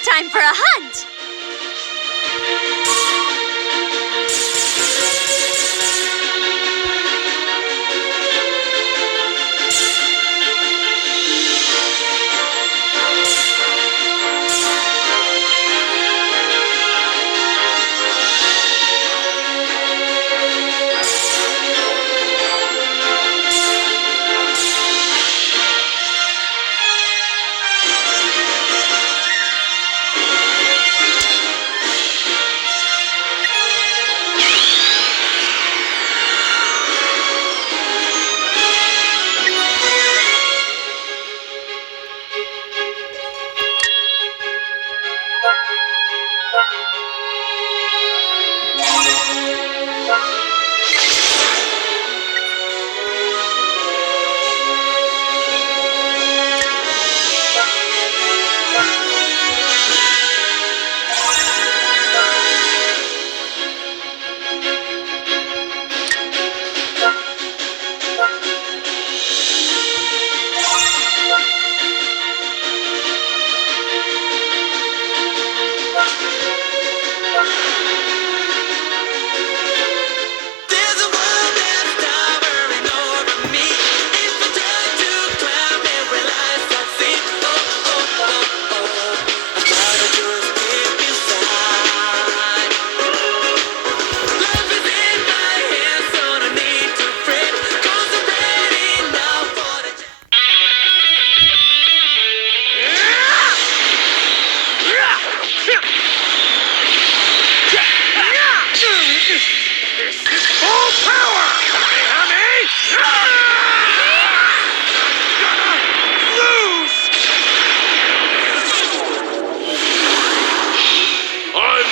it's time for a hunt!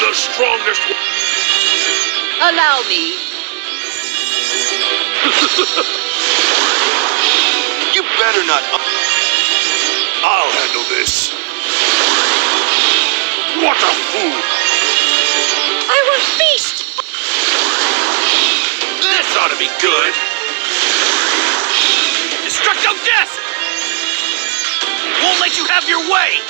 The strongest one. Allow me. You better not. I'll handle this. What a fool! I will feast! This ought to be good. Destructo Death! Won't let you have your way!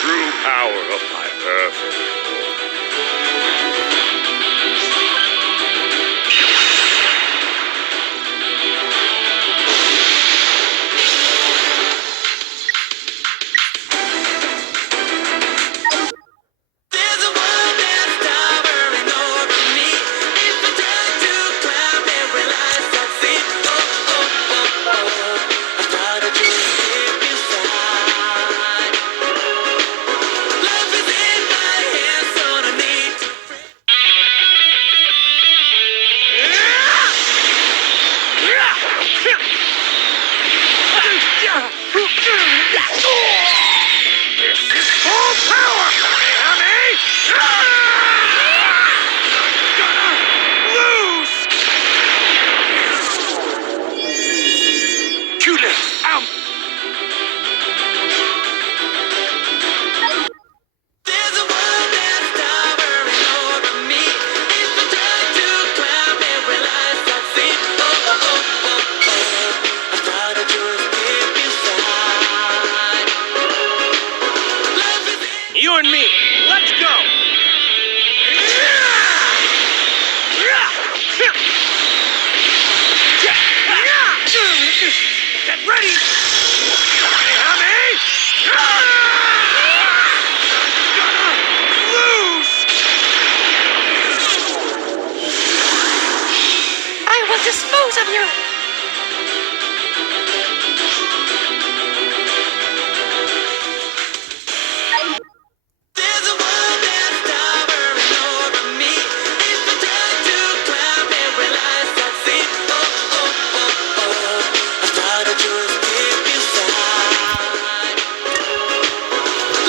True power of my perfect. You and me, let's go! Get ready! Lose! I will dispose of you. There's a world that's towering over me. If I try to climb it, will I succeed? Oh, oh, oh, oh. I started to escape inside.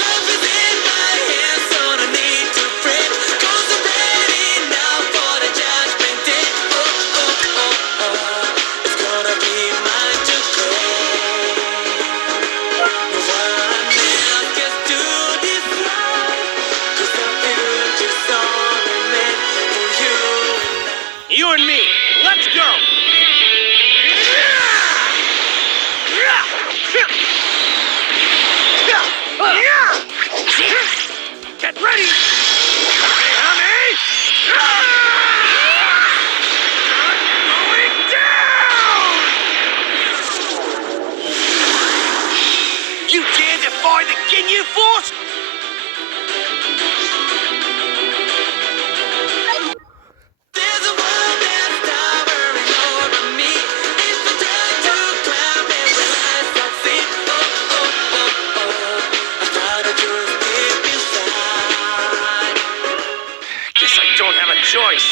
Life is in my hands, so no need to fret. 'Cause I'm ready now for the judgment day. Oh, oh, oh, oh. It's gonna be mine to claim. No one else gets to decide. 'Cause the future's only meant for you and I. You and me, let's go! Get ready! Going down! You dare defy the Ginyu Force? There's a world that's towering over me. If I try to climb it, will I succeed? Oh, oh, oh, oh. I started to escape inside. Guess I don't have a choice.